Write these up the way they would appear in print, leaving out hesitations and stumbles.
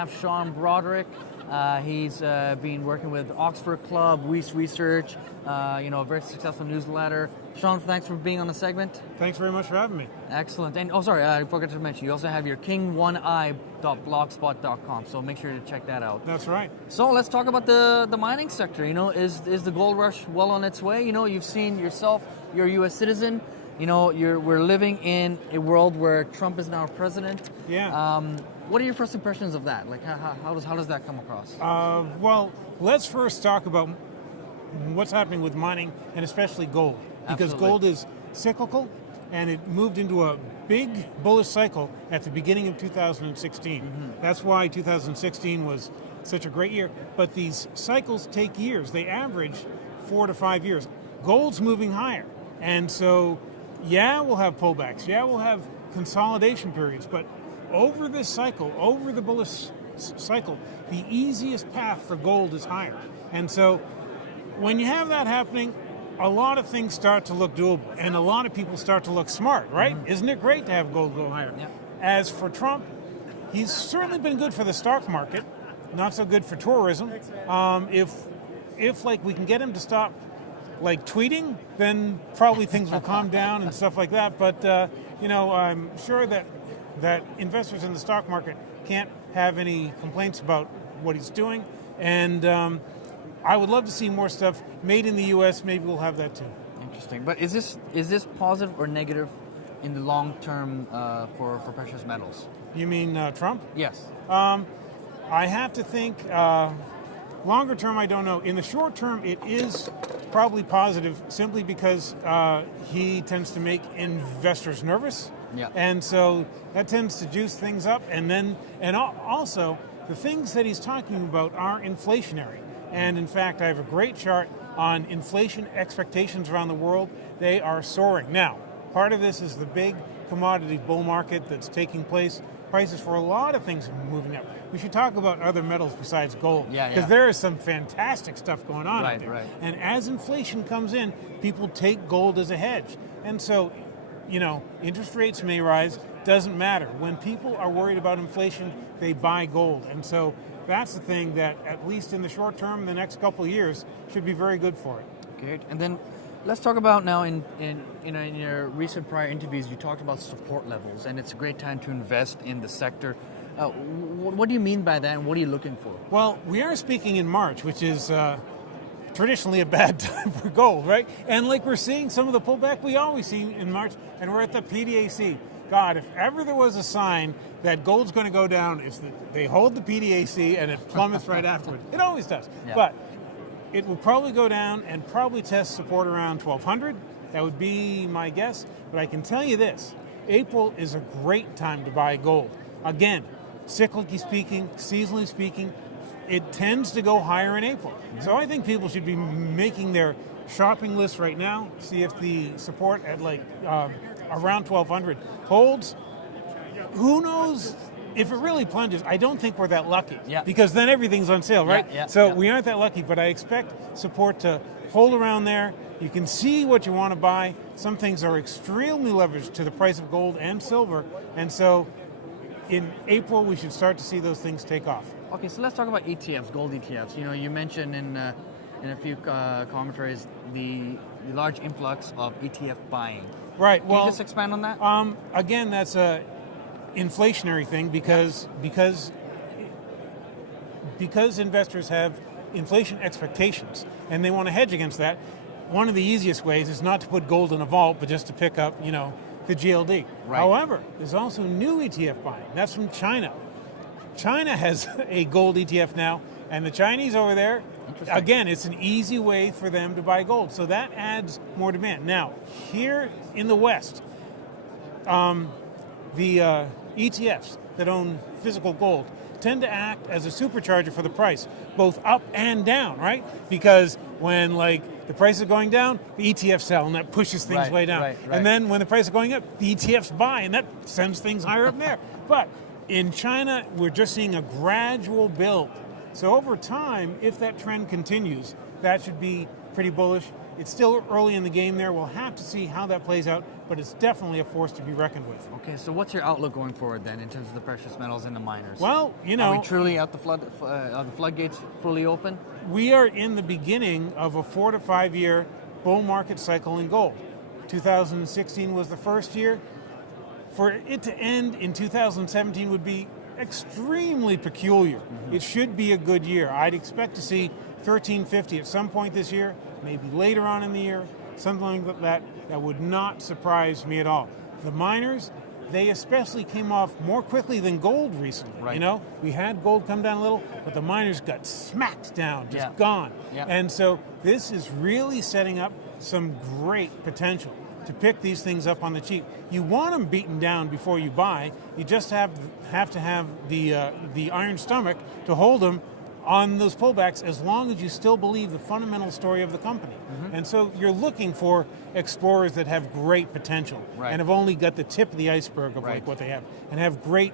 have Sean Brodrick. He's been working with Oxford Club, Weiss Research, a very successful newsletter. Sean, thanks for being on the segment. Thanks very much for having me. Excellent. And I forgot to mention, you also have your king1i.blogspot.com, so make sure to check that out. That's right. So let's talk about the mining sector. Is the gold rush well on its way? You've seen yourself, you're a U.S. citizen. We're living in a world where Trump is now president. Yeah. What are your first impressions of that? Like, how does that come across? Well, let's first talk about what's happening with mining, and especially gold. Because Absolutely. gold is cyclical, and it moved into a big bullish cycle at the beginning of 2016. Mm-hmm. That's why 2016 was such a great year. But these cycles take years. They average 4 to 5 years. Gold's moving higher. And so, yeah, we'll have pullbacks. Yeah, we'll have consolidation periods. But over this cycle, over the bullish cycle, the easiest path for gold is higher. And so when you have that happening, a lot of things start to look doable, and a lot of people start to look smart, right? Mm-hmm. Isn't it great to have gold go higher? Yep. As for Trump, he's certainly been good for the stock market, not so good for tourism. If we can get him to stop tweeting, then probably things will calm down and stuff like that. But I'm sure that investors in the stock market can't have any complaints about what he's doing, and I would love to see more stuff made in the U.S. Maybe we'll have that too. Interesting. But is this positive or negative in the long term for precious metals? You mean Trump? Yes. I have to think. Longer term, I don't know. In the short term, it is probably positive, simply because he tends to make investors nervous. Yeah. And so that tends to juice things up. And also, the things that he's talking about are inflationary. And in fact, I have a great chart on inflation expectations around the world. They are soaring. Now, part of this is the big commodity bull market that's taking place. Prices for a lot of things are moving up. We should talk about other metals besides gold. Because there is some fantastic stuff going on out there. Right. And as inflation comes in, people take gold as a hedge. And so, interest rates may rise, doesn't matter. When people are worried about inflation, they buy gold. And so that's the thing that, at least in the short term, the next couple of years, should be very good for it. Good. And then let's talk about now in your recent prior interviews, you talked about support levels, and it's a great time to invest in the sector. What do you mean by that, and what are you looking for? Well, we are speaking in March, which is traditionally a bad time for gold, right? And we're seeing some of the pullback we always see in March, and we're at the PDAC. God, if ever there was a sign that gold's going to go down, it's that they hold the PDAC and it plummets right afterwards. It always does. Yeah. But it will probably go down and probably test support around 1,200. That would be my guess. But I can tell you this, April is a great time to buy gold. Again, cyclically speaking, seasonally speaking, it tends to go higher in April. Mm-hmm. So I think people should be making their shopping list right now, see if the support at around 1,200 holds. Who knows if it really plunges? I don't think we're that lucky, because then everything's on sale, right? We aren't that lucky, but I expect support to hold around there. You can see what you want to buy. Some things are extremely leveraged to the price of gold and silver, and so in April we should start to see those things take off. Okay, so let's talk about ETFs, gold ETFs. You mentioned in a few commentaries the large influx of ETF buying. Right. Can you just expand on that? Again, that's a inflationary thing because investors have inflation expectations and they want to hedge against that. One of the easiest ways is not to put gold in a vault, but just to pick up, the GLD. Right. However, there's also new ETF buying. That's from China. China has a gold ETF now, and the Chinese over there, again, it's an easy way for them to buy gold. So that adds more demand. Now, here in the West, the ETFs that own physical gold tend to act as a supercharger for the price, both up and down, right? Because when the price is going down, the ETFs sell, and that pushes things way down. Right. And then when the price is going up, the ETFs buy, and that sends things higher up there. But in China, we're just seeing a gradual build. So over time, if that trend continues, that should be pretty bullish. It's still early in the game there. We'll have to see how that plays out, but it's definitely a force to be reckoned with. Okay, so what's your outlook going forward then in terms of the precious metals and the miners? Well, you know, are we truly out the floodgates fully open? We are in the beginning of a 4 to 5 year bull market cycle in gold. 2016 was the first year. For it to end in 2017 would be extremely peculiar. Mm-hmm. It should be a good year. I'd expect to see 1350 at some point this year, maybe later on in the year, something like that. That would not surprise me at all. The miners, they especially came off more quickly than gold recently. Right. You know, we had gold come down a little, but the miners got smacked down, just gone. Yeah. And so this is really setting up some great potential to pick these things up on the cheap. You want them beaten down before you buy. You just have to have the iron stomach to hold them on those pullbacks as long as you still believe the fundamental story of the company. Mm-hmm. And so you're looking for explorers that have great potential and have only got the tip of the iceberg of like what they have and have great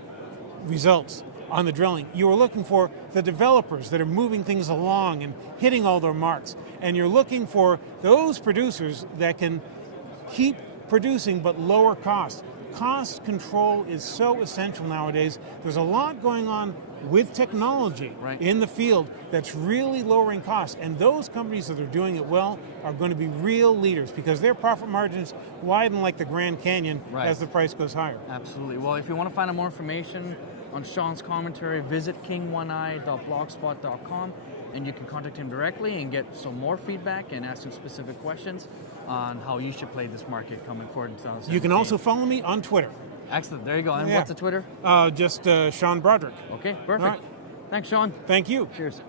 results on the drilling. You are looking for the developers that are moving things along and hitting all their marks. And you're looking for those producers that can keep producing but lower cost. Cost control is so essential nowadays. There's a lot going on with technology in the field that's really lowering costs. And those companies that are doing it well are going to be real leaders because their profit margins widen like the Grand Canyon as the price goes higher. Absolutely. Well, if you want to find out more information on Sean's commentary, visit king1i.blogspot.com and you can contact him directly and get some more feedback and ask him specific questions on how you should play this market coming forward in 2017. You can also follow me on Twitter. Excellent. There you go. And what's the Twitter? Just Sean Brodrick. Okay, perfect. Thanks, Sean. Thank you. Cheers.